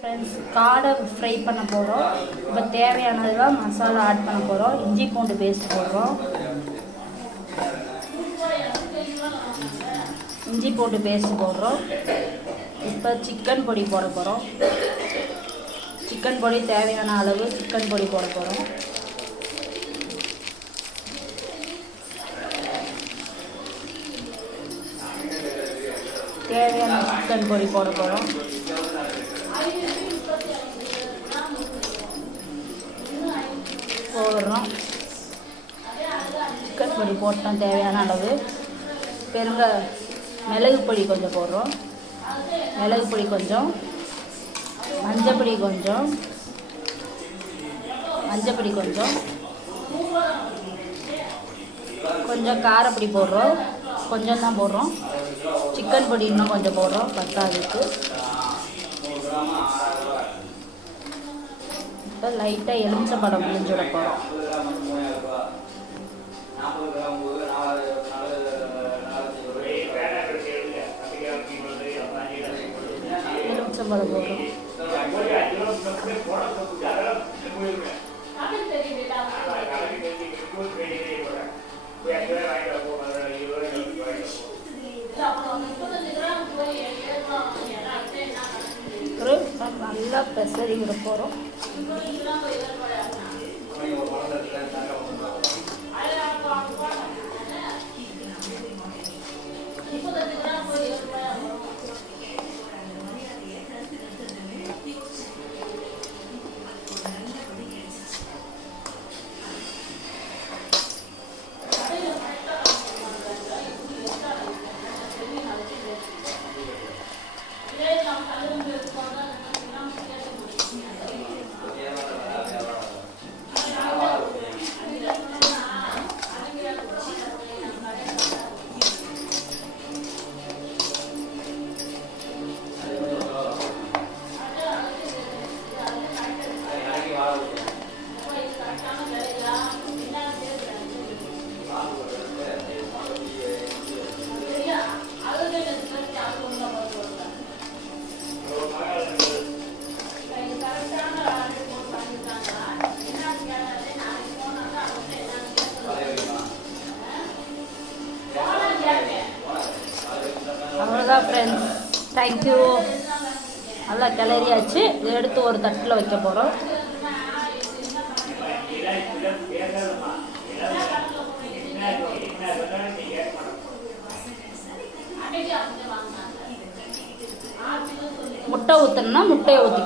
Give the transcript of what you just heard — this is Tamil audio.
फ्रेंड्स காடை ஃப்ரை பண்ண போறோம். இப்போ தேவையானதெல்லாம் மசாலா ஆட் பண்ண போறோம். இஞ்சி பூண்டு பேஸ்ட் போடுறோம். இஞ்சி பூண்டு பேஸ்ட் போடுறோம். இப்போ சிக்கன் பொடி போட போறோம். சிக்கன் பொடி தேவையான அளவு சிக்கன் பொடி போட போறோம். தேவையான சிக்கன் பொடி போட போறோம். போடுறோம். சிக்கன் பொடி போட்டோம் தேவையான அளவு. மிளகு பொடி கொஞ்சம் போடுறோம். மிளகு பொடி கொஞ்சம், மஞ்சள் பொடி கொஞ்சம், கொஞ்சம் காரப்பொடி போடுறோம். கொஞ்சம் தான் போடுறோம். சிக்கன் பொடி இன்னும் கொஞ்சம் போடுறோம் பத்தாதுக்கு. இப்போ லைட்டாக எலுமிச்சம்பழம் புளிஞ்சு விட போகிறோம். எலுமிச்சம்பழம் போடுறோம். நல்லா பெசரி விட போகிறோம். அவ்வளோதான் ஃப்ரெண்ட்ஸ், தேங்க்யூ. நல்லா கிளறியாச்சு. இதை எடுத்து ஒரு தட்டில் வைக்க போகிறோம். முட்டை ஊற்றணும்னா முட்டையை ஊற்றிக்கோ.